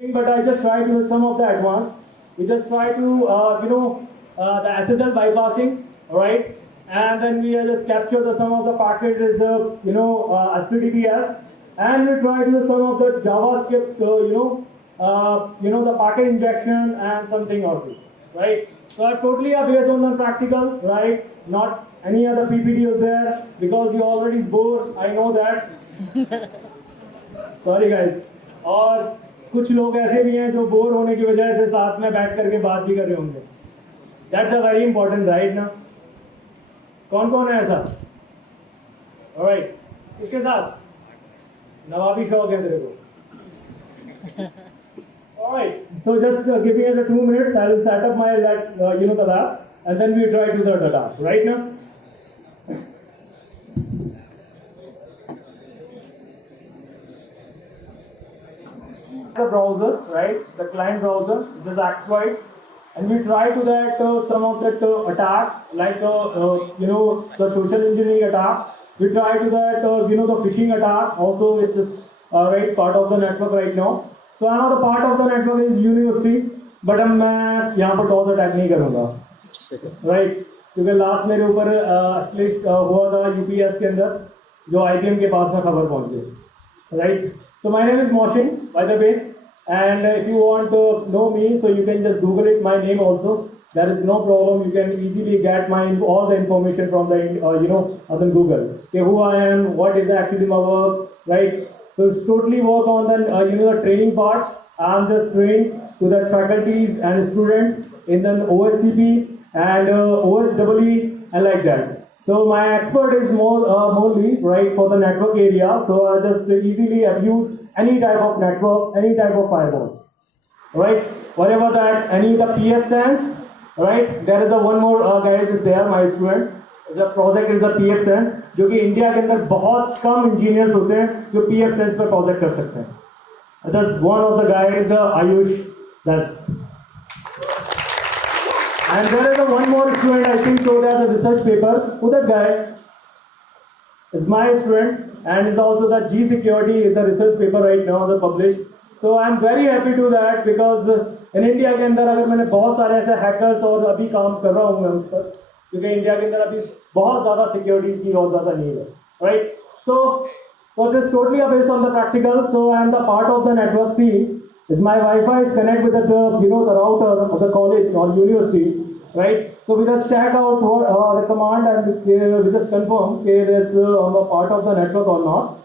but I just tried with some of the advanced. We just try to, the SSL bypassing, right? And then we just capture some of the packets, HTTPS, and we try to do some of the JavaScript, the packet injection and something of it, right? So I totally are based on the practical, right? Not any other PPT is there because you already bored. I know that. Sorry guys. और कुछ लोग ऐसे भी हैं जो बोर होने की वजह से साथ में बैठ करके बात भी कर रहे होंगे. That's a very important right ना. कौन कौन है ऐसा? ऑलराइट, इसके साथ नवाबी शौक है तेरे को. Alright, so just give me the 2 minutes. I will set up my the lab and then we try to the task right now. The browser, right? The client browser, this is exploit, and we try to that some of that attack, like the social engineering attack. We try to that the phishing attack. Also, it is right part of the network right now. So another part of the network is university, but मैं यहाँ पर DOS attack नहीं करूँगा, right? क्योंकि लास्ट मेरे ऊपर हुआ था UPS के अंदर जो IBM के पास में खबर पहुँच गई, right? So my name is Moshin, by the way, and if you want to know me, so you can just Google it. My name also. There is no problem. You can easily get all the information from the on Google. Okay, who I am, what is actually my work, right? So it's totally work on the the training part. I'm just trained to the faculties and students in the OSCP and OSEE and like that. So my expert is mostly right for the network area. So I just easily abuse any type of network, any type of firewall, right? Whatever that, any the pfSense, right? There is a one more guys is there, my student. The project is the pfSense, जो कि इंडिया के अंदर बहुत कम इंजीनियर्स होते हैं जो pfSense पर प्रोजेक्ट कर सकते हैं. That's one of the guys, Ayush. That's. And there is one more student, I think, so that the research paper. Who that guy? Is my student and is also the G Security is the research paper right now the published. So I am very happy to that because in India के अंदर अगर मैंने बहुत सारे ऐसे hackers और अभी काम कर रहा हूँ मैं उस पर, क्योंकि इंडिया के अंदर अभी बहुत ज़्यादा सिक्योरिटीज़ की बहुत ज़्यादा नीड है, right? So this totally based on the practical. So I am the part of the network C. Is my Wi-Fi is connected with the the router of the college or university, right? So we just check out the command and we just confirm it is on the part of the network or not,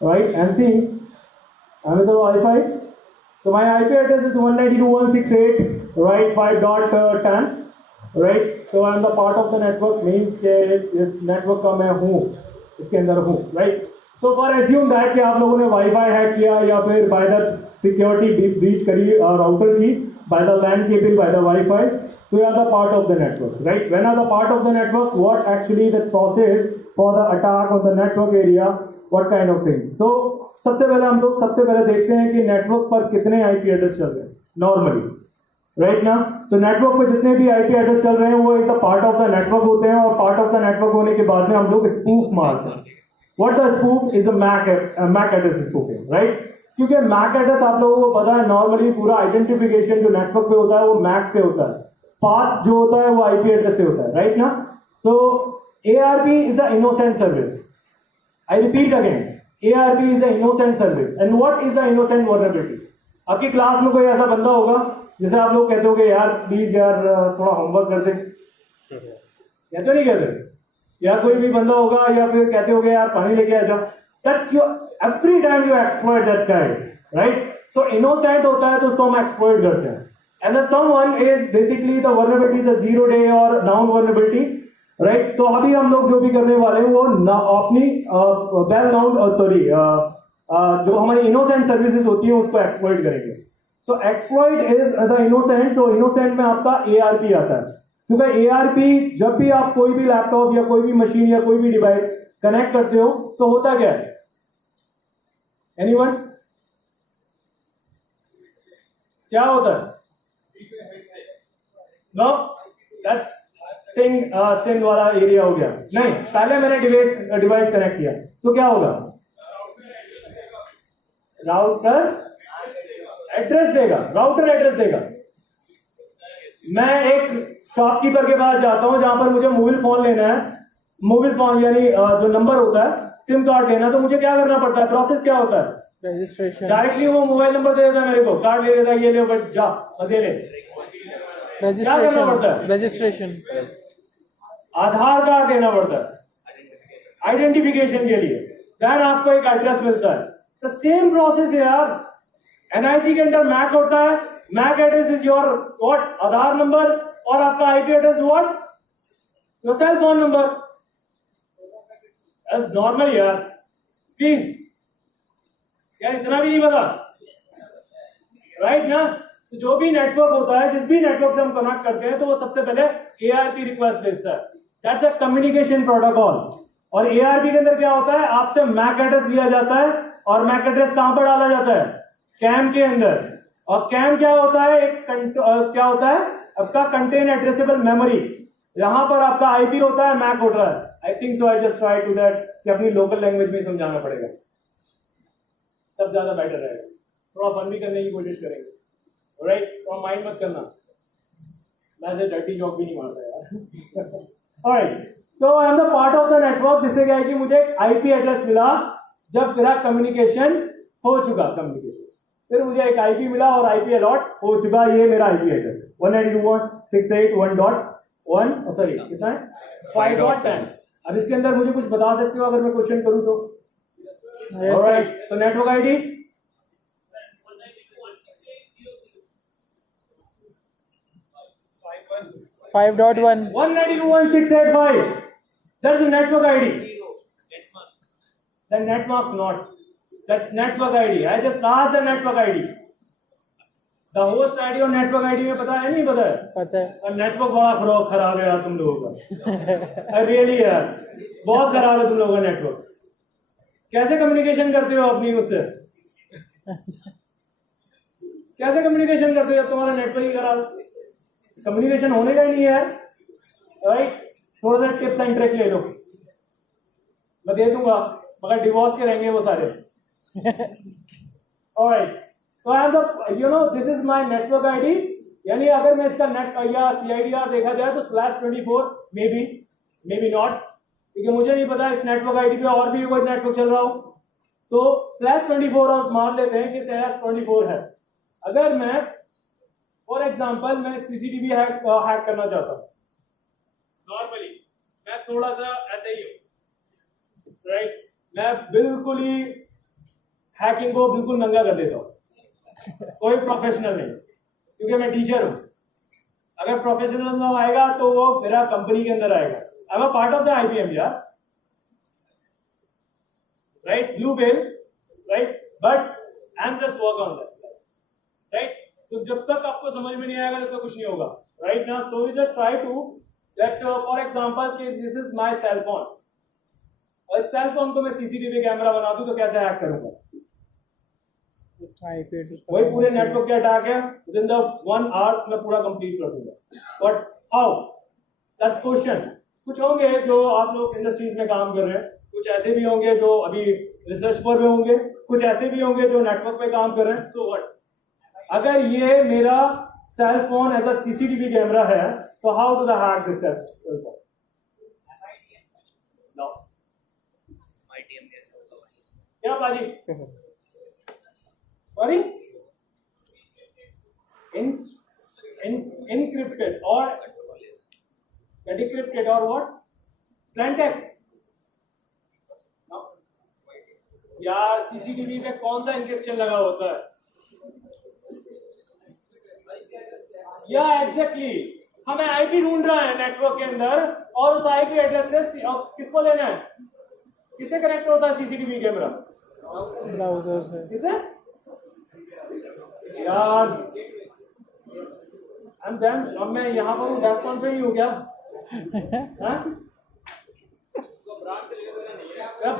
right? And see, I'm with the Wi-Fi. So my IP address is 192.168, right? 5.10, right? So I'm the part of the network means कि इस network का मैं हूँ, इसके अंदर हूँ, right? So for assume that कि आप लोगों ने Wi-Fi हैक किया या फिर by the security breach करी router की by the LAN cable by the Wi-Fi, so you are the part of the network, right? When are the part of the network, what actually the process for the attack on the network area, what kind of thing? So सबसे पहले हम लोग देखते हैं कि नेटवर्क पर कितने IP address चल रहे हैं नॉर्मली, राइट ना? तो नेटवर्क पर जितने भी IP एड्रेस चल रहे हैं वो एक पार्ट ऑफ द नेटवर्क होते हैं और पार्ट ऑफ द नेटवर्क होने के बाद में हम लोग स्पूफ मारते हैं. What the spoof is a MAC address spoofing, right? क्योंकि MAC एड्रेस आप लोगों को पता है नॉर्मली पूरा आइडेंटिफिकेशन जो नेटवर्क पे होता है वो MAC से होता है, पाथ जो होता है वो IP एड्रेस से होता है, राइट ना? So ARP is the innocent service. I repeat again, ARP is the innocent service. And what is the innocent vulnerability? आपकी क्लास में कोई ऐसा बंदा होगा जिसे आप लोग कहते होगे यार प्लीज यार थोड़ा होमवर्क कर दे, कहते नहीं कहते? या कोई भी बंदा होगा या फिर कहते होगे यार पानी लेके आ जाओ. That's your every time you exploit that guy, right? So innocent होता है तो उसको हम exploit करते हैं. And then someone is basically the vulnerability is a 0 day or known vulnerability, right? तो अभी हम लोग जो भी करने वाले हैं वो अपनी well known जो हमारी innocent services होती है उसको exploit करेंगे. So exploit is the innocent. तो innocent में आपका ARP आता है. क्योंकि ARP जब भी आप कोई भी लैपटॉप या कोई भी मशीन या कोई भी डिवाइस कनेक्ट करते हो तो होता क्या है? एनीवन? क्या होता है? नो, दैट्स सिंग वाला एरिया हो गया. नहीं, पहले मैंने डिवाइस कनेक्ट किया तो क्या होगा? राउटर एड्रेस देगा, राउटर एड्रेस देगा। मैं एक शॉपकीपर के पास जाता हूं जहां पर मुझे मोबाइल फोन लेना है, मोबाइल फोन यानी जो नंबर होता है, सिम कार्ड लेना, तो मुझे क्या करना पड़ता है? प्रोसेस क्या होता है? रजिस्ट्रेशन, डायरेक्टली वो मोबाइल नंबर दे देता है मेरे को, कार्ड ले लेता है, ये ले बट जा मजे ले। क्या करना पड़ता है? रजिस्ट्रेशन, आधार कार्ड देना पड़ता है आइडेंटिफिकेशन के लिए, देन आपको एक एड्रेस मिलता है। द सेम प्रोसेस है यार। एनआईसी के अंदर मैक होता है, MAC address is your what, Aadhaar number, और आपका IP address what, your cell phone number. As normal यार, प्लीज यार, इतना भी नहीं पता, राइट ना? तो जो भी नेटवर्क होता है, जिस भी नेटवर्क से हम कनेक्ट करते हैं, तो वो सबसे पहले एआरपी रिक्वेस्ट भेजता है, दैट्स अ कम्युनिकेशन प्रोटोकॉल। और एआरपी के अंदर क्या होता है? आपसे मैक एड्रेस लिया जाता है, और मैक एड्रेस कहां पर डाला जाता है? कैम के अंदर। और कैम क्या होता है? क्या होता है आपका? Content addressable memory. यहां पर आपका आईपी होता है, मैक होता है। I think so, I just try to that कि अपनी लोकल लैंग्वेज में समझाना पड़ेगा, तब ज्यादा बेटर रहेगा। थोड़ा फन भी करने की कोशिश करेंगे, राइट? थोड़ा माइंड मत करना, मैं ऐसे डर्टी जॉक भी नहीं मारता यार। ऑलराइट, सो I am the part of the network, जिससे क्या है कि मुझे एक आईपी एड्रेस मिला जब मेरा कम्युनिकेशन हो चुका, कम्युनिकेशन फिर मुझे एक आईपी मिला और आईपी अलॉट हो चुका। ये मेरा आईपी एड्रेस 192.168.1.1 सॉरी कितना है 5.10। अब इसके अंदर मुझे कुछ बता सकते हो अगर मैं क्वेश्चन करूं तो? ऑलराइट, तो network ID five dot 192.168.5. That's the network ID. The network not. That's network ID. I just asked the network ID. The host ID और network ID में पता है नहीं पता है? पता है। और नेटवर्क बड़ा खराब है यार तुम लोगों का। रियली यार, बहुत खराब है तुम लोगों का नेटवर्क। कैसे कम्युनिकेशन करते हो अपनी उससे? कैसे कम्युनिकेशन करते हो जब तुम्हारा नेटवर्क ही खराब? कम्युनिकेशन होने का ही नहीं है, राइट? थोड़ा सा टिप्स एंड ट्रिक ले लो, मैं दे दूंगा, मगर डिवोर्स के रहेंगे वो सारे। ऑलराइट, तो I am the you know this is my network ID, यानी अगर मैं इसका नेट या सीआईडीआर देखा जाए तो /24 मे बी नॉट, क्योंकि मुझे नहीं पता इस नेटवर्क आईडी पे और भी कोई नेटवर्क चल रहा हो, तो /24 और मान लेते हैं कि /24 है। अगर मैं फॉर एग्जाम्पल मैं सीसीटीवी हैक करना चाहता हूँ, नॉर्मली मैं थोड़ा सा ऐसे ही हूँ, राइट? मैं बिल्कुल ही हैकिंग को बिल्कुल नंगा कर देता हूँ, कोई प्रोफेशनल नहीं, क्योंकि मैं टीचर हूँ। अगर प्रोफेशनल आएगा तो वो मेरा कंपनी के अंदर आएगा। I am a part of the IPM यार, right? Blue bell, right? But I am just work on that, right? तो जब तक आपको समझ में नहीं आएगा तब तक कुछ नहीं होगा, राइट ना? So we just try to that for example कि this is my cell phone, और इस सेल फोन को मैं सीसीटीवी कैमरा बना दूं तो कैसे हैक करूंगा? वही पूरे नेटवर्क के अटैक है, विद इन द 1 आवर मैं पूरा कंप्लीट कर दूंगा। But how? That's question. कुछ होंगे जो आप लोग इंडस्ट्रीज में काम कर रहे हैं, कुछ ऐसे भी होंगे जो अभी रिसर्च पर में होंगे, कुछ ऐसे भी होंगे जो नेटवर्क पे काम कर रहे हैं। So what? अगर ये मेरा cell phone as a CCTV camera है, तो how do the hack this cell phone? No क्या बाजी? Sorry, encrypted or decrypted or what? Plain text? No. यार सीसीटीवी पे कौन सा इंक्रिप्शन लगा होता है? या एग्जैक्टली हमें आईपी ढूंढ रहा है नेटवर्क के अंदर, और उस आईपी एड्रेस से किसको लेना है? किससे कनेक्ट होता है सीसीटीवी कैमरा? ब्राउजर से। किसे? यार अब मैं यहाँ पर हूँ, डेफकॉन पे ही हूँ क्या?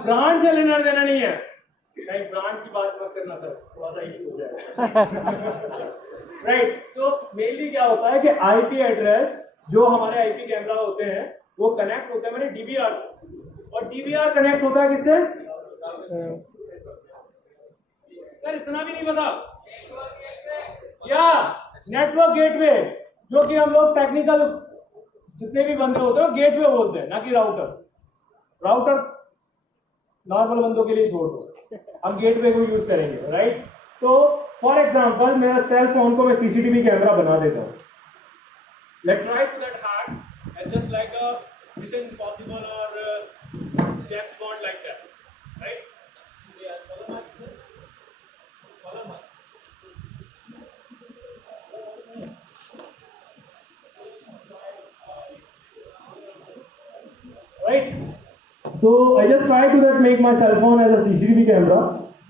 ब्रांड से लेना देना नहीं है। नहीं, ब्रांड की बात मत करना सर, थोड़ा सा इशू हो जाएगा। राइट, तो मेनली क्या होता है कि आईपी एड्रेस जो हमारे आईपी कैमरा होते हैं वो कनेक्ट होते हैं मेरे डीवीआर से, और डीवीआर कनेक्ट होता है किससे? सर इतना भी नहीं पता? क्या नेटवर्क गेटवे, जो कि हम लोग टेक्निकल जितने भी बंदे होते हैं गेटवे बोलते हैं, ना कि राउटर। राउटर नॉर्मल बंदों के लिए छोड़ दो, हम गेटवे को यूज करेंगे, राइट। तो फॉर एग्जांपल मेरा सेल फोन को मैं सीसीटीवी कैमरा बना देता हूँ। Let's try to that hack and just like a Mission Impossible or James Bond like that, right? Yeah, follow my. Right? So I just try to that make my cell phone as a CCTV camera.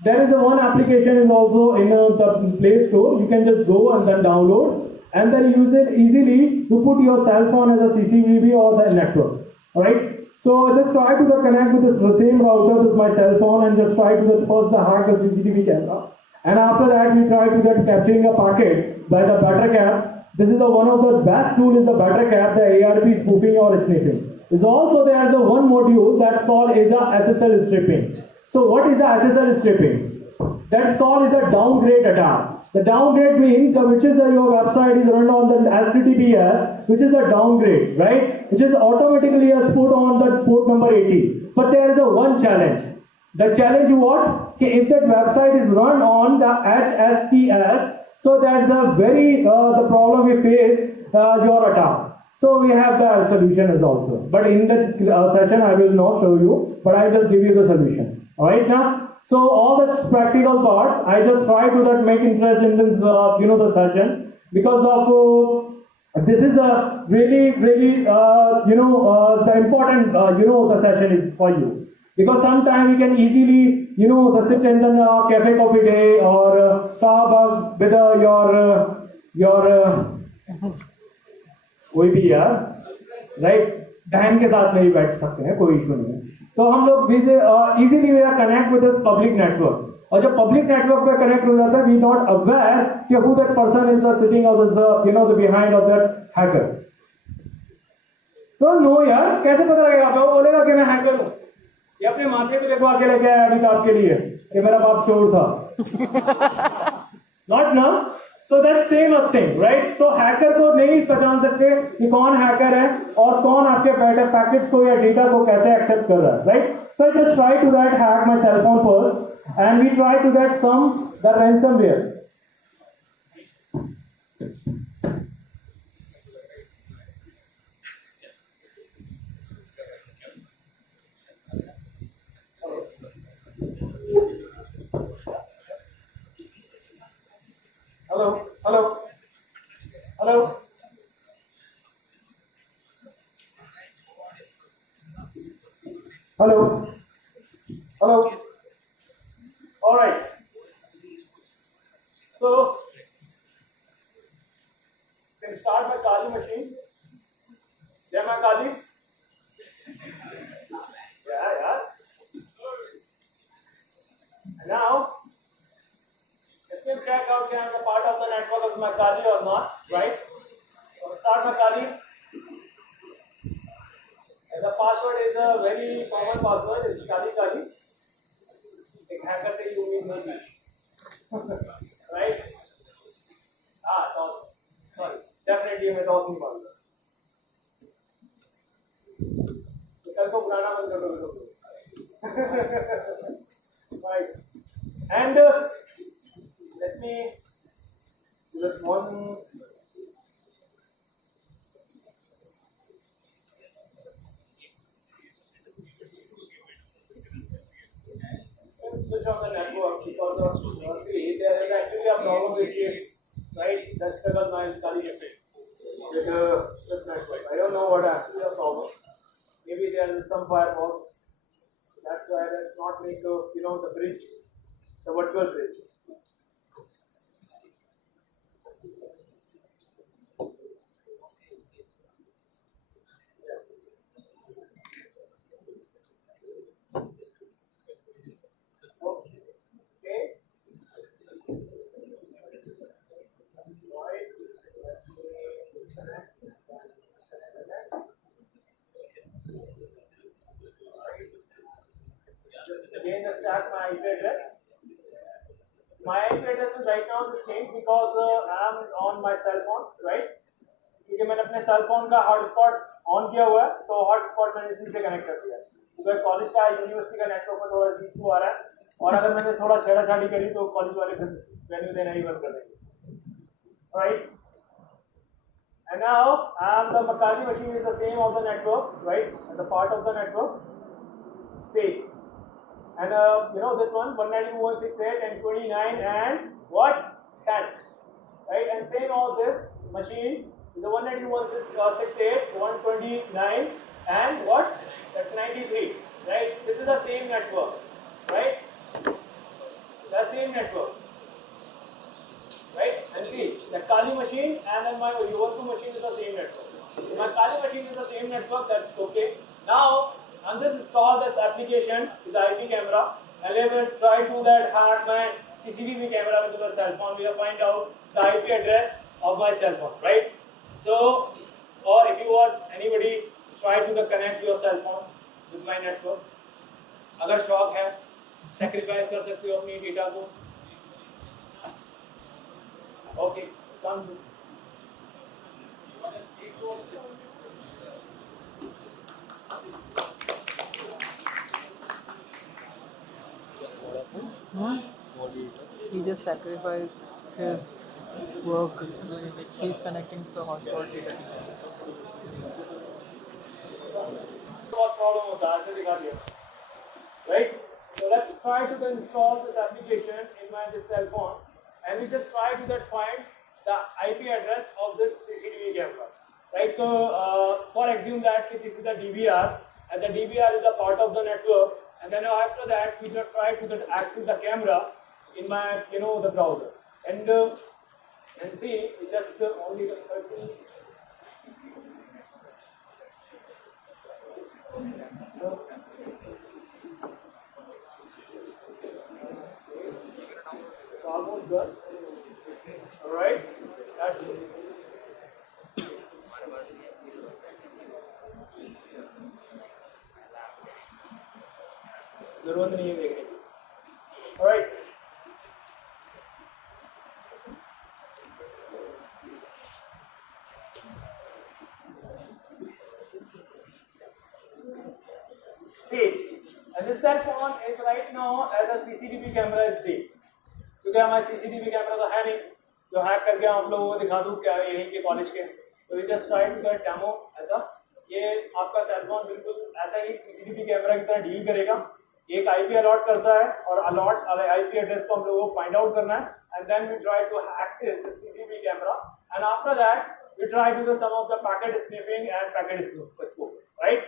There is a one application is also in the Play Store. You can just go and then download and then use it easily to put your cell phone as a CCTV or the network. Alright? So I just try to connect with the same router with my cell phone and just try to first hack the CCTV camera. And after that we try to get capturing a packet by the ButterCap. This is one of the best tool is the ButterCap, the ARP spoofing or sniffing. Is also there is a one module that's called is a SSL stripping. So what is the SSL stripping? That's called is a downgrade attack. The downgrade means which is your website is run on the HTTPS, which is a downgrade, right? Which is automatically put on the port number 80. But there is a one challenge. The challenge what? If that website is run on the HSTS, so that's a very the problem we face your attack. So we have the solution as also. But in the session I will not show you, but I just give you the solution. Alright now? So all this practical part, I just try to that make interest in this the session because of this is a really the important the session is for you. Because sometimes you can easily the sit in the cafe coffee day or Starbucks with your कोई भी यार, राइट, बहन के साथ में ही बैठ सकते हैं, कोई इशू नहीं है। तो हम लोग easily we are connect with this public network, और जब पब्लिक नेटवर्क पे कनेक्ट हो जाता है वी नॉट अवेयर कि who that person is sitting of the behind of that hacker. तो नो यार, कैसे पता लगेगा? आपको बोलेगा कि मैं हैकर हूं, ये अपने माथे पे लिखवा के लेके आया अभी तो आपके लिए कि मेरा बाप चोर था। नॉट ना। So that's same as thing, right? So hacker को नहीं पहचान सकते कि कौन हैकर है और कौन आपके पैकेट्स को या डेटा को कैसे एक्सेप्ट कर रहा है, right? So I just try to that hack my cell phone first, and we try to that some the ransomware. Hello, hello, hello. Hello, hello. All right. So, can start my Kali machine. Yeah, my Kali. Yeah. Now. Let me check out can the part of the network of Macali or not, right? So start Macali. And the password is a very common password, is Kali Kali. एक hacker से ही उम्मीद नहीं थी, right? तो sorry, definitely मैं DOS नहीं मानता। कल को पुराना बंद कर दोगे तो, right? And let me do that one. Switch off the network because of see there is actually a problem with this, right? That's because my Kali effect with this network. I don't know what actually the problem. Maybe there is some firewalls. That's why let's not make the bridge, the virtual bridge. Again, just start my IP address. My IP address is right now the changed because I'm on my cell phone, right? क्योंकि मैंने अपने cell phone का hotspot on किया हुआ है, तो हॉटस्पॉट मैंने इसी से कनेक्ट कर दिया। क्योंकि कॉलेज का यूनिवर्सिटी का नेटवर्क में थोड़ा इशू आ रहा है, और अगर मैंने थोड़ा छेड़ाछाड़ी करी तो कॉलेज वाले फिर वेन्यू देना ही बंद कर देंगे, right? And now, the Makali machine is the same of the network, right? And the part of the network, same. And you know this one, 192.168 and 29 and what? 10, right? And same of this machine is the 192.168, 129 and what? That's 93, right? This is the same network, right? The same network. Right? And see, the Kali machine and then my Yovaku machine is the same network. My Kali machine is the same network, that's okay. Now, I'm just install this application, this IP camera, and I will try to that hack my CCTV camera with the cell phone. We will find out the IP address of my cell phone, right? So, or if you want anybody, try to connect your cell phone with my network. अगर शौक है, sacrifice कर सकते हो अपनी डेटा को. Okay, come. He just sacrificed his work. He's connecting to the hotspot. बहुत प्रॉब्लम होता है, ऐसे दिखा दिया, right? So let's try to install this application in my this cell phone, and we just try to find the IP address of this CCTV camera, right? So for assume that this is the DVR, and the DVR is a part of the network, and then after that we just try to access the camera in my the browser, and see it just only the 30. It's almost good. All right, that's it. जरूरत नहीं है देखने की. All right. See, and this cell phone is right now as a CCTV camera is dead. क्योंकि हमारे CCTV camera तो है नहीं जो हैक करके आप लोगों को दिखा दूँ क्या यहीं के कॉलेज के. तो we just try to get demo ऐसा. ये आपका सेल फोन बिल्कुल ऐसा ही CCTV कैमरा की तरह डील करेगा. एक IP अलॉट करता है और अलॉट IP एड्रेस को हम लोगों को फाइंड आउट करना है, and then we try to access the CCTV camera, and after that we try to the some of the packet sniffing and packet spoof, right?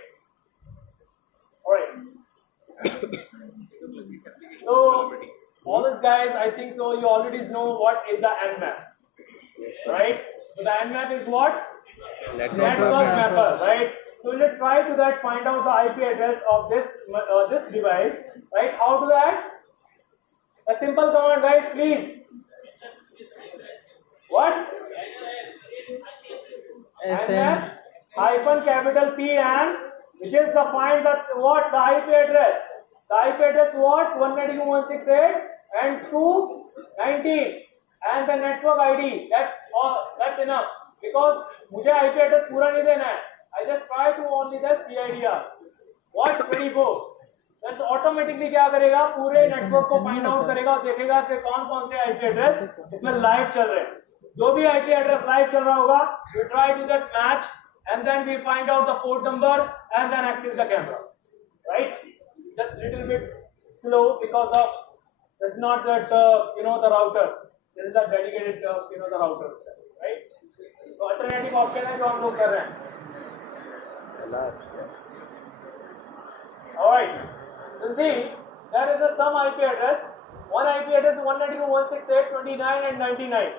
Alright. So all this guys, I think so you already know what is the Nmap, right? So the Nmap is what? Network mapper, right? So let's try to find out the IP address of this device, right? How to that? A simple command, guys, please. What? Nmap hyphen capital P and which is the find that what the IP address. The IP address what? 192.168 and 219 and the network ID. That's all. That's enough because मुझे IP address पूरा नहीं देना है. I just try to only the CIDR. What? 24. That's automatically क्या करेगा? पूरे नेटवर्क को find out करेगा और देखेगा कि कौन-कौन से IP एड्रेस इसमें लाइव चल रहे हैं. जो भी IP एड्रेस लाइव चल रहा होगा, we try to that match and then we find out the port number and then access the camera. Right? Just little bit slow because of that's not that the router. This is the dedicated the router, right? So alternative option है जो हम लोग कर रहे हैं. All right. So see, there is some IP address. One IP address is 192.168, 29 and 99.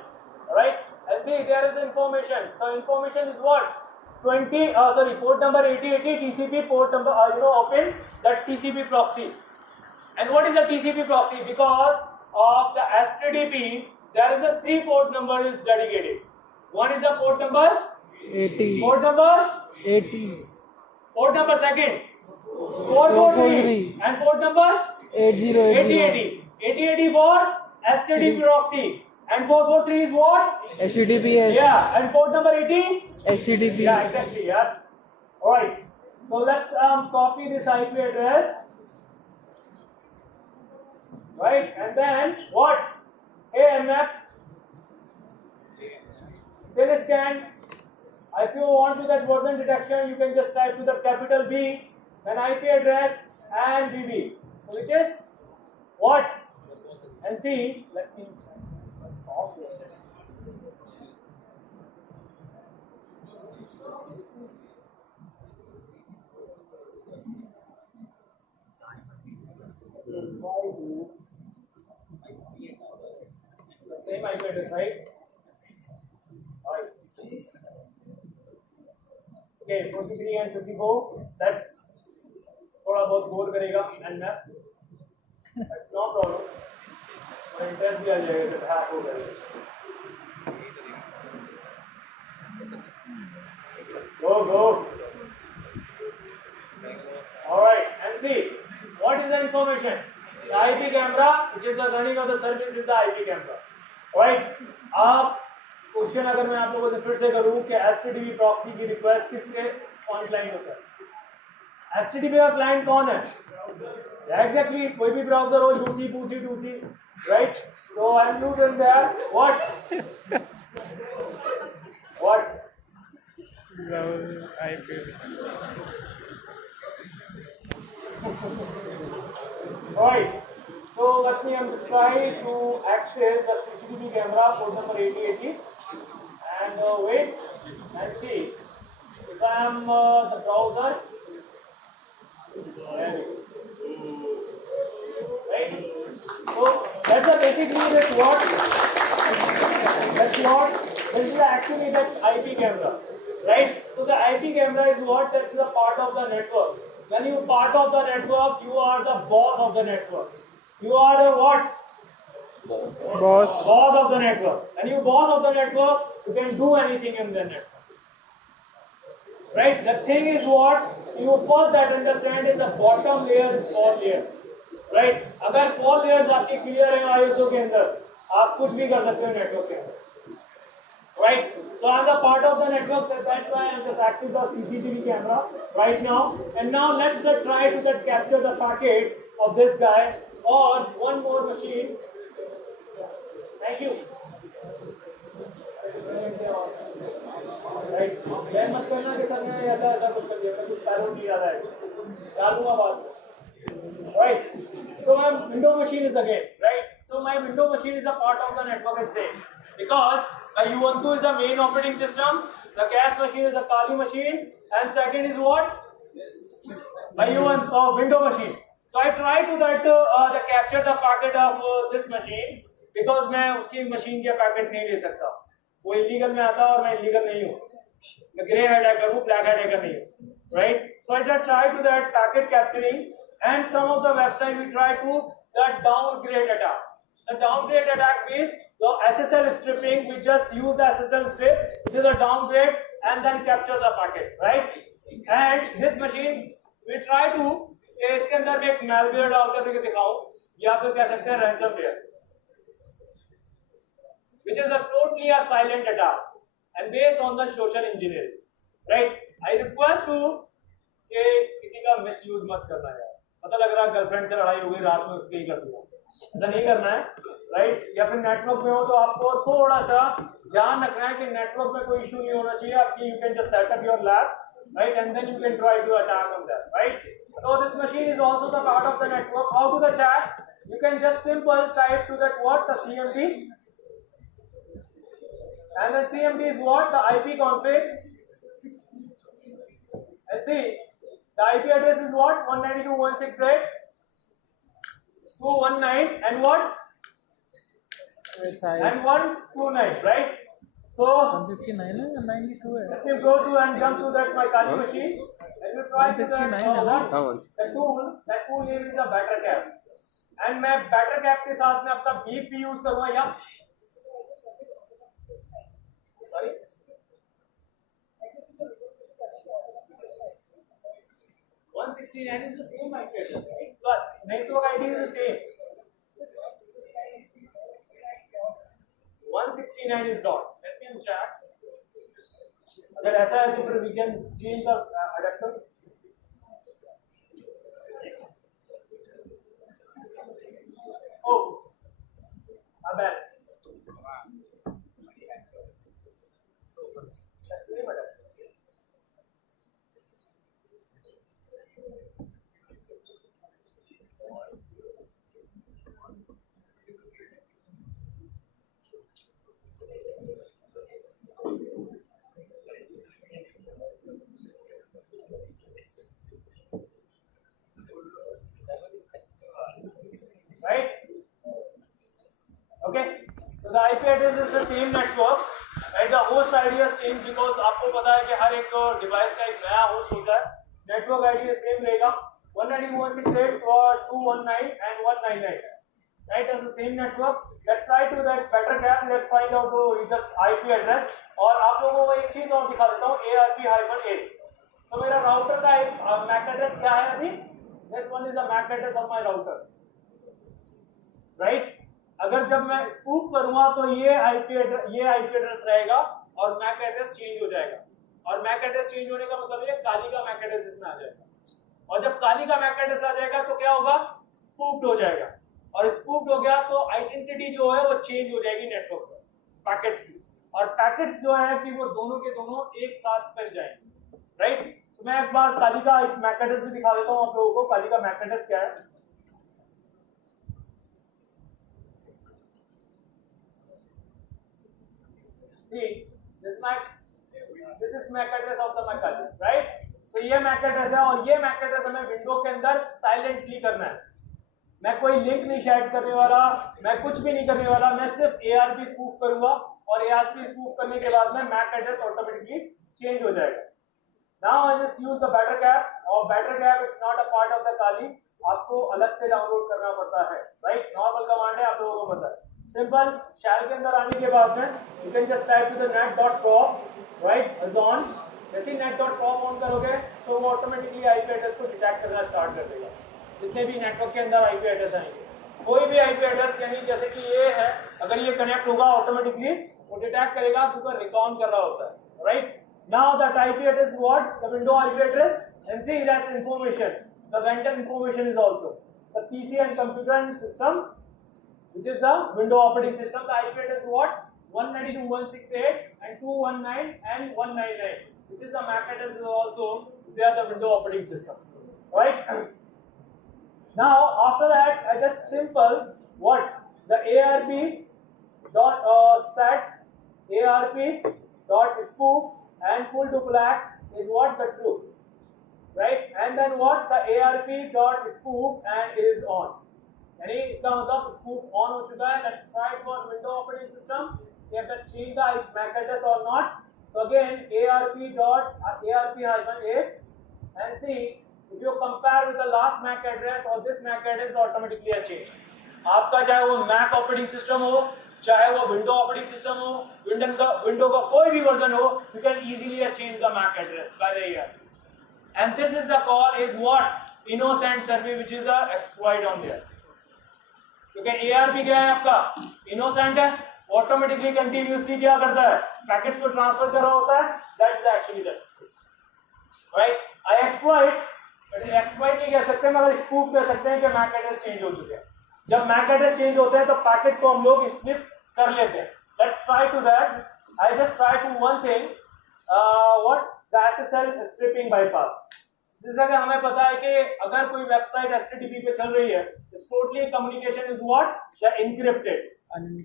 All right. And see, there is information. So information is what? Port number 8080 TCP port number. Open that TCP proxy. And what is a TCP proxy? Because of the HTTP, there is a 3 port number is dedicated. One is the port number 80. Port number 80. Port number second 443 and port number 8080. 8080 for HTTP proxy, And 443 is what? HTTPS. Yeah. And port number 18? HTTP. Yeah, exactly. Yeah. All right. So let's copy this IP address. Right. And then what? AMF. Scan. If you want to that version detection, you can just type to the capital B, then IP address and BB. So which is what? And see, let me off here. The same IP address, right? Alright. Okay, 43 and 54. That's थोड़ा बहुत बोर करेगा and मैं no problem. मैं इंटरेस्ट भी आ जाएगा जब हैक हो जाएगा. Go. Alright, and see what is the information? The IP camera, which is the running of the service, is the IP camera. Alright, आप क्वेश्चन अगर मैं आप लोगों से फिर से करूं कि HTTP प्रॉक्सी की रिक्वेस्ट किससे कौन क्लाइंट होता है? HTTP का क्लाइंट कौन है? Exactly, कोई भी ब्राउजर हो, UC, right? So I'm using there. What? Browser IP. Alright, so let me just try to access the CCTV camera port number 8080 and wait and see if I am the browser. Right? So that's the basically this is actually that IP camera. Right? So the IP camera is what? That's the part of the network. When you part of the network, you are the boss of the network. You are the what? Boss. Boss of the network. When you boss of the network, you can do anything in the network. Right? The thing is what? You first that understand is the bottom layer is 4 layers. Right? अगर 4 layers आपकी clear है ISO के अंदर, आप कुछ भी कर सकते हो network के अंदर. Right? So I'm the part of the network, so that's why I'm just accessing the CCTV camera right now. And now let's just try to just capture the packet of this guy or one more machine. Thank you. Right? Then मत करना कि सर मैंने ऐसा कुछ कर दिया, मैं कुछ पैरों नहीं डाला है. डालूंगा बाद. Right? So my window machine is again, right? So my window machine is a part of the network is same because the U12 is the main operating system, the cache machine is the Kali machine, and second is what? The U1 window machine. So I try to that the capture the packet of this machine because मैं उसकी machine के packet नहीं ले सकता. वो illegal में आता और मैं illegal नहीं हूँ. मैं grey hat hacker हूँ, black hat hacker नहीं हूँ. Right? So I just try to that packet capturing, and some of the website we try to that downgrade attack. So downgrade attack means the SSL stripping. We just use the SSL strip, which is a downgrade, and then capture the packet, right? And this machine we try to इसके अंदर में एक malware डाल करके दिखाऊं या फिर कह सकते हैं ransomware, which is a totally a silent attack and based on the social engineering, right? I request you कि किसी का misuse मत करना यार. पता लग रहा है गर्लफ्रेंड से लड़ाई हो गई रात में उसके ही कर दिया. ऐसा नहीं करना है, राइट? या फिर नेटवर्क में हो तो आपको थोड़ा सा ध्यान रखना है कि नेटवर्क में कोई इशू नहीं होना चाहिए. आपकी you can just set up your lab, right, and then you can try to attack on that, right? So this machine is also the part of the network. How to the chat? You can just simple type to that what the CMD, and then CMD is what the IP config. And see the IP address is what 192.168.219 and what? And 129, right? So 169 है 92 है. let me go to and jump to that my Kali machine. Let me try to that what? The tool name is a BatterCap. And मैं BatterCap के साथ में अपना beep भी यूज करूँगा या sorry 169 is the same IP address, right? But network ID is the same. 89 is dot. Let me check. अगर ऐसा है तो फिर we can change the adapter. Oh, my bad. Right? Okay. So the IP address is the same network. Right? The host ID is same because आपको पता है कि हर एक डिवाइस का एक नया होस्ट होता है. Network ID सेम रहेगा. 192.168.219 and 199. Right? As the same network. Let's try to that better gap. Let's find out the IP address. और आप लोगों को एक चीज और दिखा देता हूँ. ARP-8. तो मेरा राउटर का एक MAC एड्रेस क्या है अभी? This one is the MAC address of my router. Right? अगर जब मैं स्पूफ करूंगा तो ये आईपी एड्रेस रहेगा और मैक एड्रेस चेंज हो जाएगा. और मैक एड्रेस चेंज होने का मतलब ये काली का मैक एड्रेस इसमें आ जाएगा. और जब काली का मैक एड्रेस आ जाएगा तो क्या होगा? स्पूफ्ड हो जाएगा. और स्पूफ्ड हो गया तो आइडेंटिटी जो है वो चेंज हो जाएगी नेटवर्क पर पैकेट्स की. और पैकेट्स जो है कि वो दोनों के दोनों एक साथ मिल जाएंगे. राइट? तो मैं एक बार काली का मैक एड्रेस भी दिखा देता हूँ आप लोगों को. काली का मैक एड्रेस क्या है? See, this is MAC address of the MAC address, right? So ये MAC address है और ये MAC address हमें विंडो के अंदर साइलेंटली करना है. मैं कोई लिंक नहीं शेयर करने वाला, मैं कुछ भी नहीं करने वाला, मैं सिर्फ ARP स्पूफ करूंगा और ARP स्पूफ करने के बाद में MAC address ऑटोमेटिकली चेंज हो जाएगा. Now I just use the better cap और better cap it's not a part of the Kali. आपको अलग से डाउनलोड करना पड़ता है, right? नॉर्मल कमांड है, आप लोगों को पता है. सिंपल शैल के अंदर आने के बाद में you can just type two the net.prop, right? Is on. जैसे net.prop ऑन करोगे तो वो ऑटोमेटिकली आईपी एड्रेस को डिटेक्ट करना स्टार्ट कर देगा. जितने भी नेटवर्क के अंदर आईपी एड्रेस आएंगे, कोई भी आईपी एड्रेस यानी जैसे कि ये है, अगर ये कनेक्ट होगा ऑटोमेटिकली वो डिटेक्ट करेगा क्योंकि रिकॉन कर रहा होता है. Right? Now that IP address what? The window IP address and see that information, the vendor information is also the PC and computer and system, which is the window operating system. The IP address what? 192.168 and 219 and 199, which is the MAC address is also there, the window operating system. Right? Now after that I just simple what? The ARP dot set ARP dot spoof and full duplex is what? The true. Right? And then what? The ARP dot spoof and is on. यानी इसका मतलब spoof on हो चुका है. Let's try for window operating system. We have to change the mac address और not. So again ARP-8 and see if you compare with the last MAC address or this MAC address automatically a change. आपका चाहे वो Mac operating system हो, चाहे वो window operating system हो, विंडो का कोई भी वर्जन हो, you can easily change the MAC address by the ARP. And this is the call is what? Innocent survey, which is a exploit on there. क्योंकि ARP क्या है आपका? इनोसेंट है. ऑटोमेटिकली कंटिन्यूअसली क्या करता है? पैकेट्स को ट्रांसफर कर रहा होता है. That's actually that's right. I exploit, but exploit नहीं कह सकते मगर स्पूफ कह सकते हैं कि मैक एड्रेस चेंज हो चुके हैं. जब मैक एड्रेस चेंज होते हैं तो पैकेट को हम लोग स्निप कर लेते हैं. Let's try to that. I just try to one thing, what? The SSL stripping bypass. जैसा कि हमें पता है कि अगर कोई वेबसाइट HTTP पे चल रही है, totally communication is what? The encrypted.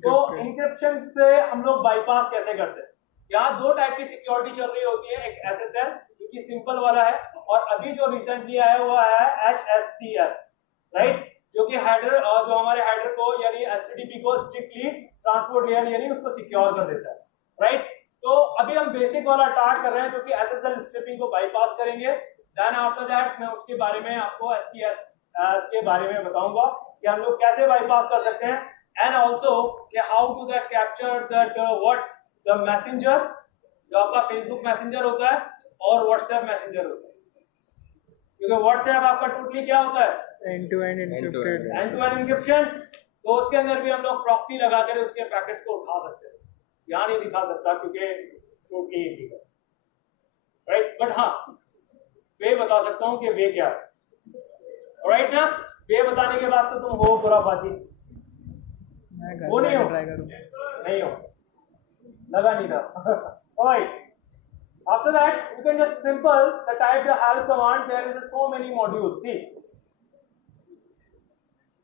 तो एन्क्रिप्शन से हम लोग बाईपास कैसे करते हैं? यहाँ दो टाइप की सिक्योरिटी चल रही होती है. एक SSL जो कि सिंपल वाला है और अभी जो रिसेंटली आया वो आया है HSTS, राइट? जो कि हेडर जो हमारे हेडर को यानी HTTP को स्ट्रिक्टली ट्रांसपोर्ट लेयर यानी उसको सिक्योर कर देता है. राइट? तो अभी हम बेसिक वाला टास्क कर रहे हैं जो कि SSL स्ट्रिपिंग को बाईपास करेंगे. देन आफ्टर दैट मैं उसके बारे में आपको STS के बारे में बताऊंगा कि हम लोग कैसे बाईपास कर सकते हैं. एंड ऑल्सो कि how to that capture that what the messenger जो आपका फेसबुक मैसेंजर होता है और व्हाट्सएप मैसेंजर होता है. क्योंकि व्हाट्सएप आपका टोटली क्या होता है? End to end encrypted. End to end encryption. तो उसके अंदर भी हम लोग प्रॉक्सी लगा कर उसके पैकेट्स को उठा सकते हैं. यहाँ नहीं दिखा सकता क्योंकि कोड की ही है, राइट। बट हाँ वे बता सकता हूँ कि वे क्या है, राइट ना। वे बताने के बाद तो तुम हो खुराफाती, मैं घर वो नहीं हो, ट्राई करूँगा। नहीं हो, लगा नहीं था। Alright. After that, you can just simple the type the help command. There is so many modules. See,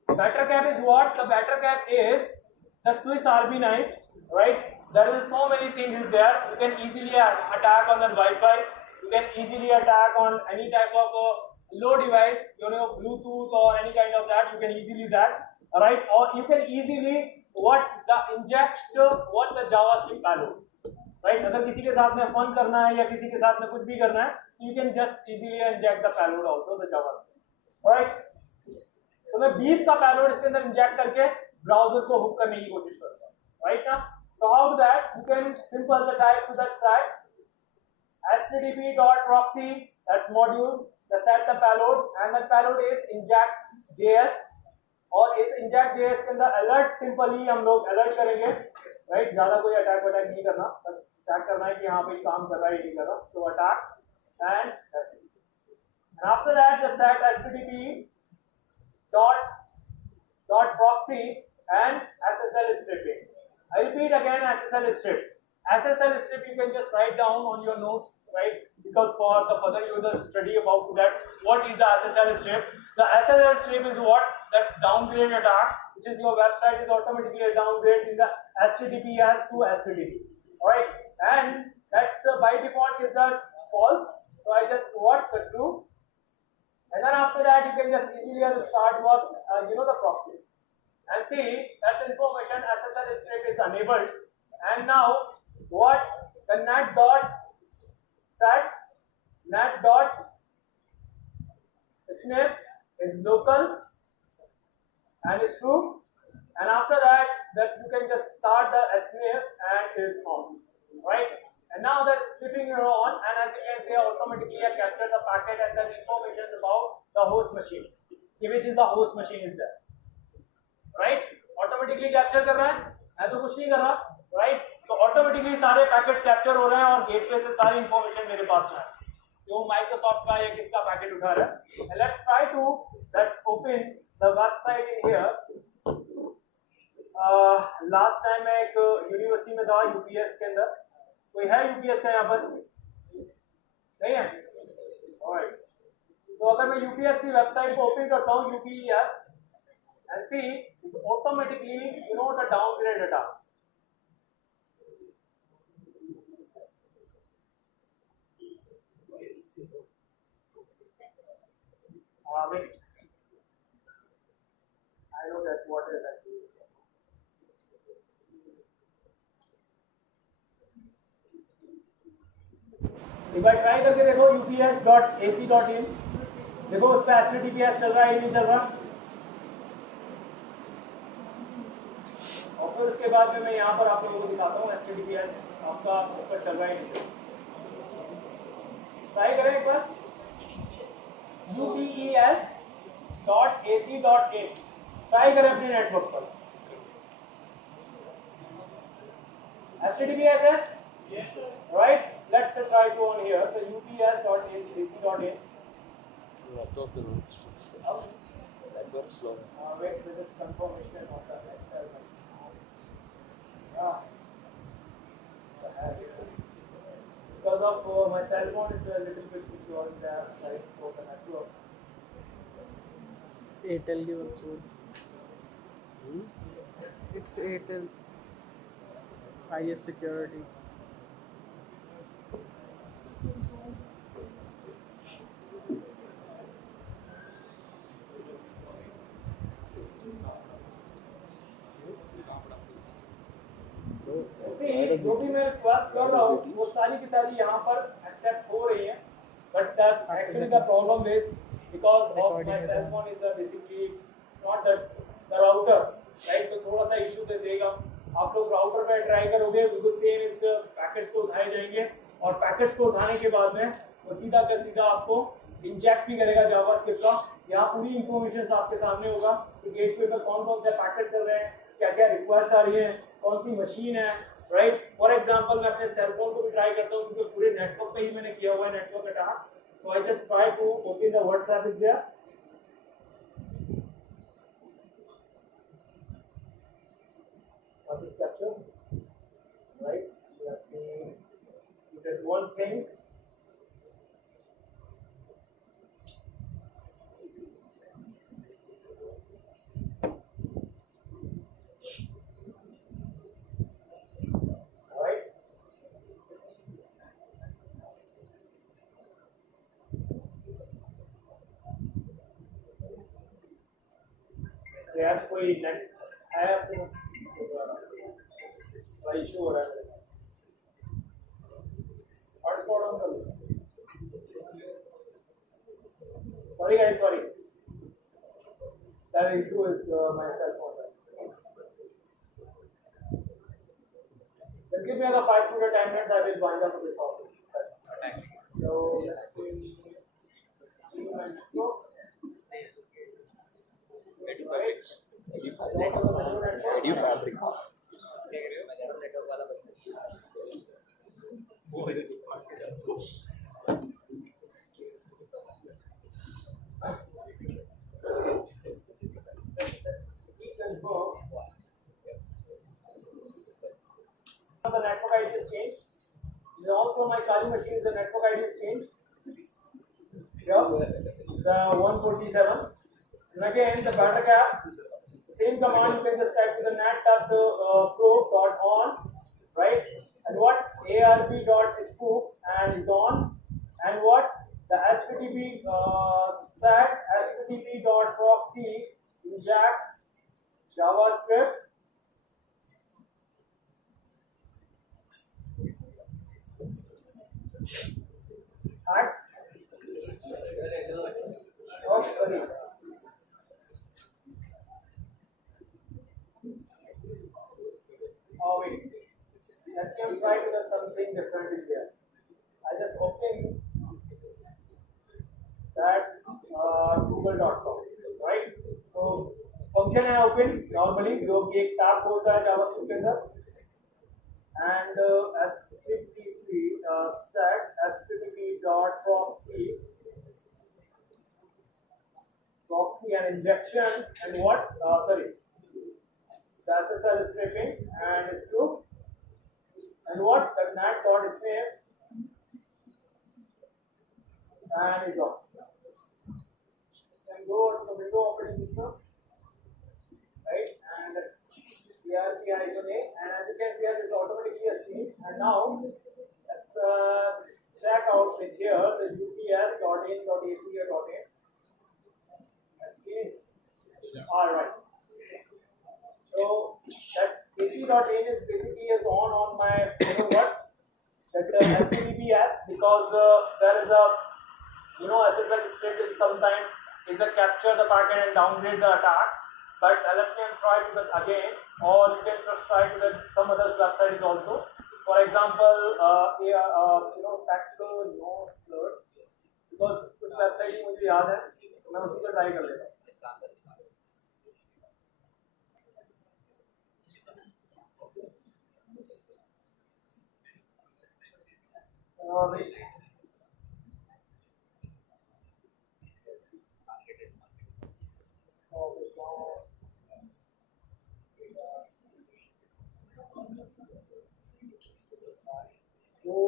batter cap is what? The batter cap is the Swiss Army knife, right? There is so many things is there. You can easily attack on the Wi-Fi. You can easily attack on any type of low device, you know, Bluetooth or any kind of that. You can easily that, alright? Or you can easily what the JavaScript payload. Right अगर किसी के साथ में फन करना है या किसी के साथ में कुछ भी करना है, you can just easily inject the payload also the JavaScript, right. तो मैं बीफ का पेलोड इसके अंदर इंजेक्ट करके ब्राउजर को हुक करने की कोशिश करता हूं, राइट ना। तो how do that, you can simple the type two that stack http.proxy, that's module, the set the payload and the payload is inject.js, और इस inject.js के अंदर अलर्ट सिंपली हम लोग अलर्ट करेंगे, राइट। ज्यादा कोई अटैक वटैक नहीं करना, बस अटैक करना है कि यहाँ पे काम कर रहा है नहीं कर रहा, तो attack and after that the set http dot proxy and SSL stripping. I repeat again, SSL strip. SSL strip you can just write down on your notes, right? Because for the further users study about that, what is the SSL strip? The SSL strip is what? That downgrade attack, which is your website is automatically downgraded in the HTTPS to HTTP. Alright, and that's by default is that false. So I just what the true, and then after that you can just easily start work, the proxy, and see that's information SSL strip is enabled, and now what the net dot set net dot sniff is local and is true, and after that you can just start the sniff and is on, right. And now the sniffing is on, and as you can see automatically I capture the packet and the information about the host machine, which is the host machine is there, right. Automatically capture कर रहा है, मैं तो कुछ नहीं कर रहा, right. तो automatically सारे पैकेट कैप्चर हो रहे हैं और गेटवे से सारी इंफॉर्मेशन मेरे पास में है, जो माइक्रोसॉफ्ट का या किसका पैकेट उठा रहा है। Let's try to let's open the website in here. Last time मैं एक यूनिवर्सिटी में था यूपीएस के अंदर, कोई है यूपीएस का यहाँ पर? नहीं है, ऑलराइट। तो अगर मैं यूपीएस की वेबसाइट को ओपन करता हूँ UPS and see is automatically the downgrade data, wait, I know that what is actually. एक बार ट्राई करके देखो ups.ac.in, देखो उस पर https चल रहा है या नहीं चल रहा, और फिर उसके बाद में मैं यहाँ पर आप लोगों को दिखाता हूँ https आपका ऊपर चल रहा है नहीं चल रहा। ट्राई करें एक बार upes.ac.in, ट्राई करें अपने नेटवर्क पर। https है, yes sir, right. Let's try to on here the ups.ac.in. Laptop slow. Wait, this is confirmation of the next because of my cell phone is a little bit secure there, like for the network. Airtel की website. It's Airtel. Highest security. जो भी मैं रिक्वेस्ट कर रहा हूँ वो सारी की सारी यहाँ पर एक्सेप्ट हो रही है, but actually the problem is because of my cell phone is basically not the router, right. तो थोड़ा सा इशू दे देगा। आप लोग राउटर पे ट्राई करोगे बिल्कुल सेम इस पैकेट्स को उठाए जाएंगे, और पैकेट्स को उठाने के बाद में वो सीधा का सीधा आपको इंजेक्ट भी करेगा जावास्क्रिप्ट का। यहाँ पूरी इंफॉर्मेशन आपके सामने होगा कि गेटवे पर कौन कौन से पैकेट चल रहे हैं, क्या क्या रिक्वेस्ट आ रही है, कौन सी मशीन है, राइट. फॉर एग्जांपल मैं अपने सेल फोन को भी ट्राई करता हूं क्योंकि पूरे नेटवर्क पे ही मैंने किया हुआ है network attack. So I just try to open the WhatsApp is there. What is capture? Right. Let me look at one thing. Alright. यार कोई नेट है आपको भाई इशू हो रहा है. हॉटस्पॉट ऑन कर लो. Sorry guys, sorry. That issue is my cell phone. Just give me another 5 to 10 minutes. I will wind up this office. So let me see my network. Edu Fabric. The network ID is changed. Also, my charging machine is the network ID is changed. Here, the 147. And again, the battery cap. Same command you can just type to the nat.probe.on, right? And what arb.spoof and is on, and what the http sat http.proxy inject JavaScript. Hack. Oh, sorry. Oh wait, let's try to do something different in there. I just open that google.com, right? So function I open normally जो कि एक tab होता है JavaScript के अंदर, and http set http.proxy and injection and what sorry. The SSL scraping and is true. And what the nat dot is name and is off. Then go to the window operating system, right? And here the icon A, and as you can see, this automatically has changed. And now let's check out with here the ups.in.ac.in. These are right. So that AC.in is basically is on my, you know what, that's HTTPS, because there is a, you know, SSL script in some time is a capture the packet and downgrade the attack. But let me try to that again, or you can just try to that some other website is also. For example, you know, tactical no slurs, because कुछ website ही मुझे याद है, मैं उसी को try कर लेता हूँ. Wait. Go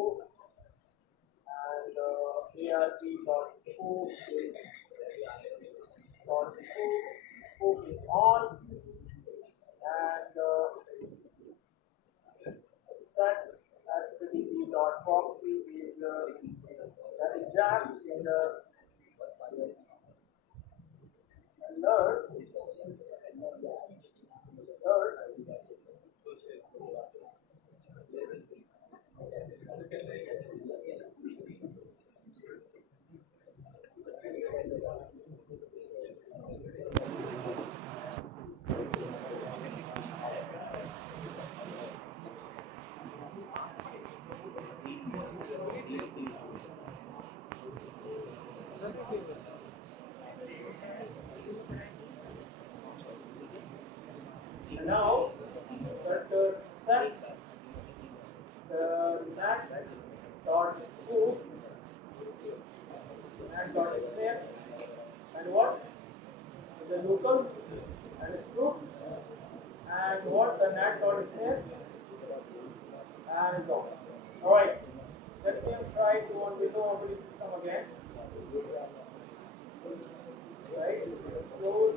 and arp.spoof is on, and set http.proxy is that exact in the alert. on Windows operating system again. Right? Close.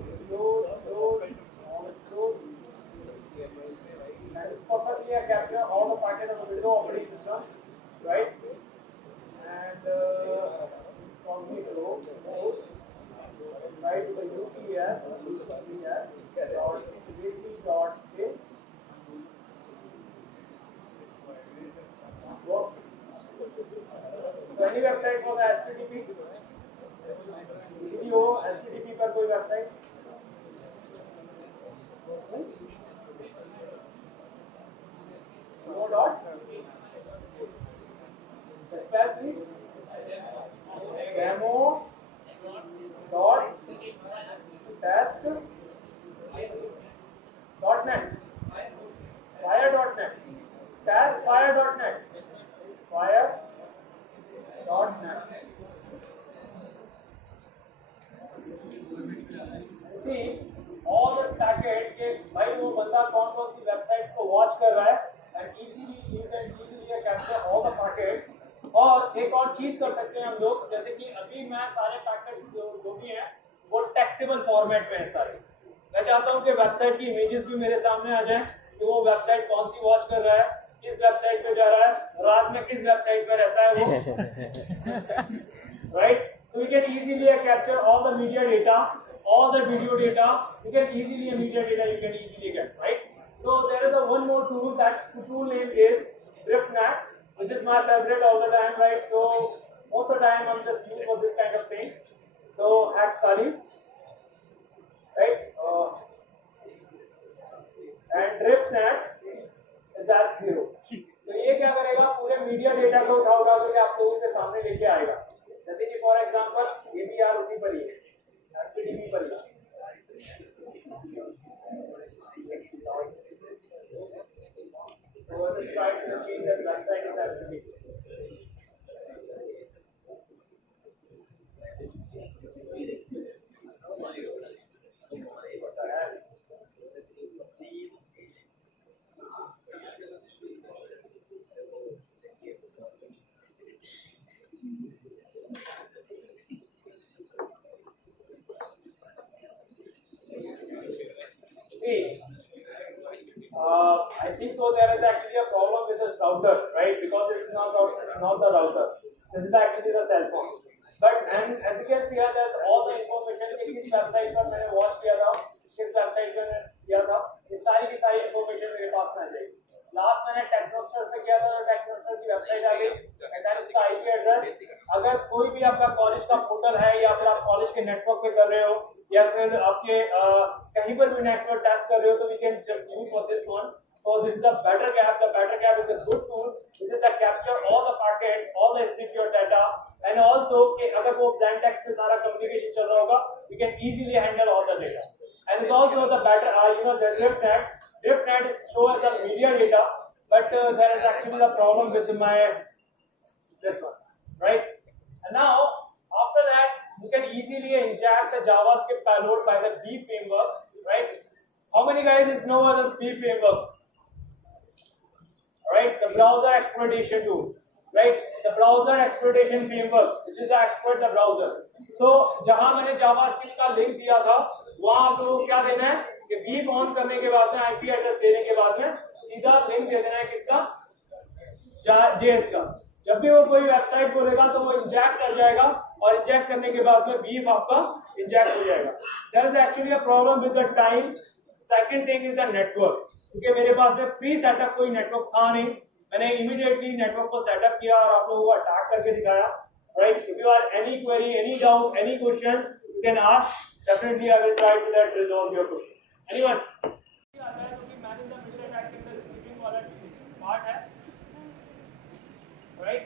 And it's perfectly capture all the packets of the Windows operating system, right? And probably go right to the UPS dot .jp.k. Works. So any website for the HTTP? किसी हो HTTP पर कोई website? No dot. Spell please. Demo dot test dot net. Fire dot net. Test fire dot net. Fire dot net. See all this packet के भाई वो बंदा कौन कौन सी वेबसाइट्स को वॉच कर रहा है and easily you can easily capture all the packet. और एक और चीज कर सकते हैं हम लोग, जैसे कि अभी मैं सारे पैकेट्स जो भी हैं वो टेक्सेबल फॉर्मेट में है सारे। मैं चाहता हूँ कि वेबसाइट की इमेजेस भी मेरे सामने आ जाएं कि वो वेबसाइट कौन सी वॉच कर रहा है, किस वेबसाइट पे जा रहा है, रात में किस वेबसाइट पे रहता है वो, right? So we can easily capture all the media data, all the video data. You can easily media data you can easily get, right? So there is a one more tool. That tool name is DriftNet, which is my favorite all the time, right? So most of the time I'm just used for this kind of thing. So hack Kali, right? And DriftNet is at 0. तो ये क्या करेगा, पूरे media data को उठा करके आप लोगों के सामने लेके आएगा। जैसे कि फॉर एग्जांपल APR उसी पर ही है, HTTP पर ही है। So let's try to change that website is HTTP. See, I think so there is actually a problem with this router, right? Because it is not the router. This is actually the cell phone. But and as you can see here, there's all the information कि किस वेबसाइट पर मैंने वॉच किया था, किस वेबसाइट पर किया था, ये सारी की सारी इंफॉर्मेशन मेरे पास में आ जाएगी। लास्ट मैंने टेक्नोस्टर पे किया था, तो टेक्नोस्टर की वेबसाइट आ गई, एंड देन उसका IP एड्रेस। अगर कोई भी आपका कॉलेज का पोर्टल है या फिर आप कॉलेज के नेटवर्क पे कर रहे हो या फिर आपके कहीं पर भी नेटवर्क टेस्ट कर रहे हो, तो we can just use for this one. So this is the better cap. The better cap is a good tool, which is to capture all the packets, all the secure data, and also कि अगर वो plain text पे सारा communication चल रहा होगा, we can easily handle all the data. And it's also the better, the DriftNet. DriftNet is show as a media data, but there is actually a problem with this one, right? And now after that, you can easily inject the JavaScript payload by the B framework, right? How many guys know what is B framework? Right, the browser exploitation tool, right? The browser exploitation framework, which is the exploit the browser. So जहां मैंने JavaScript का लिंक दिया था, वहां आप लोगों को क्या देना है कि beef ऑन करने के बाद में IP एड्रेस देने के बाद में सीधा लिंक दे देना है किसका, JS का। जब भी वो कोई वेबसाइट बोलेगा तो वो इंजेक्ट कर जाएगा और इंजेक्ट करने के बाद में beef आपका इंजेक्ट हो जाएगा। There is actually a problem with the time. Second thing is the network. क्योंकि मेरे पास में प्री सेटअप कोई नेटवर्क था नहीं, मैंने इमीडिएटली नेटवर्क को सेटअप किया और आप लोगों को अटैक करके दिखाया, right? If you are any query, any doubt, any questions, you can ask, definitely I will try to that resolve your question. Anyone आता है क्योंकि man in the middle attack के अंदर स्लीपिंग वाला पार्ट है, right?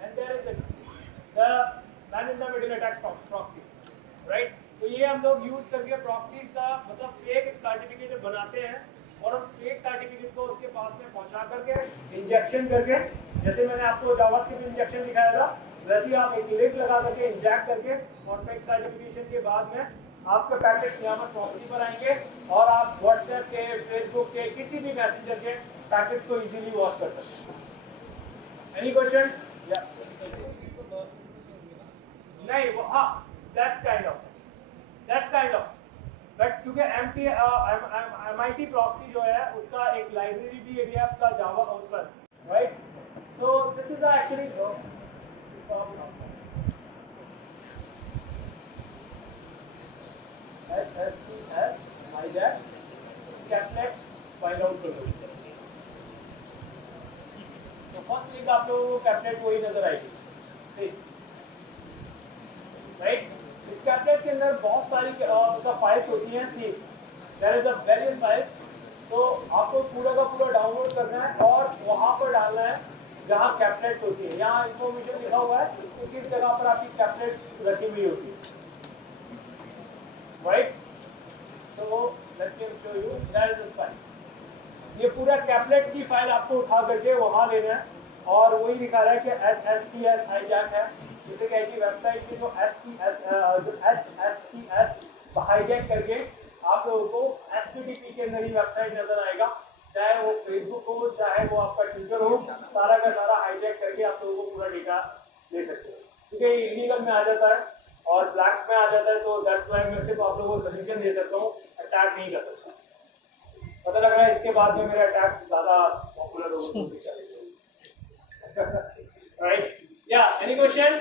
And there is the man in the middle attack proxy, right? तो ये हम लोग यूज करके प्रॉक्सीज का मतलब फेक एक सर्टिफिकेट बनाते हैं और उस फेक सर्टिफिकेट को उसके पास में पहुंचा करके इंजेक्शन करके, जैसे मैंने आपको जावास्क्रिप्ट इंजेक्शन दिखाया था, वैसे ही आप एक लिंक लगा करके इंजेक्ट करके और फेक सर्टिफिकेशन के बाद में आपके पैकेट्स यहाँ पर प्रॉक्सी पर आएंगे और आप व्हाट्सएप के, फेसबुक के, किसी भी मैसेंजर के पैकेट्स को इजीली वॉच कर सकते हैं। Any question? या नहीं वो हाँ दैट्स काइंड ऑफ बट क्योंकि MIT प्रॉक्सी जो है उसका एक लाइब्रेरी भी है आपका जावा पर right so this is actually HSTS hijack स्कैपनेट फाइंड आउट कर लो तो फर्स्ट लिंक आप लोगों को कैपनेट वही नजर आएगी ठीक राइट स्कैपनेट के अंदर बहुत सारी फाइल्स होती हैं see there is a various files तो आपको पूरा का पूरा डाउनलोड करना है और वहां पर डालना है जहां कैपनेट्स होती है यहाँ इंफॉर्मेशन लिखा हुआ है कि किस जगह पर आपकी कैपनेट्स रखी हुई होती है right so let me show you that is this file ये पूरा कैपलेट की फाइल आपको उठा करके वहां लेना है और वही दिखा रहा है कि HSTS हाईजैक है जिसे कहे कि वेबसाइट की जो HSTS हाईजैक करके आप लोगों को HTTP के अंदर ही वेबसाइट नजर आएगा चाहे वो फेसबुक हो चाहे वो आपका ट्विटर हो सारा का सारा हाईजैक करके आप लोगों को पूरा डेटा ले सकते हो क्योंकि ये इलीगल में आ जाता है और ब्लैक में आ जाता है तो दैट्स व्हाई मैं सिर्फ आप लोगों को सोल्यूशन दे सकता हूँ अटैक नहीं कर सकता पता लग रहा है इसके बाद में मेरे अटैक्स ज्यादा पॉपुलर हो गए राइट या एनी क्वेश्चन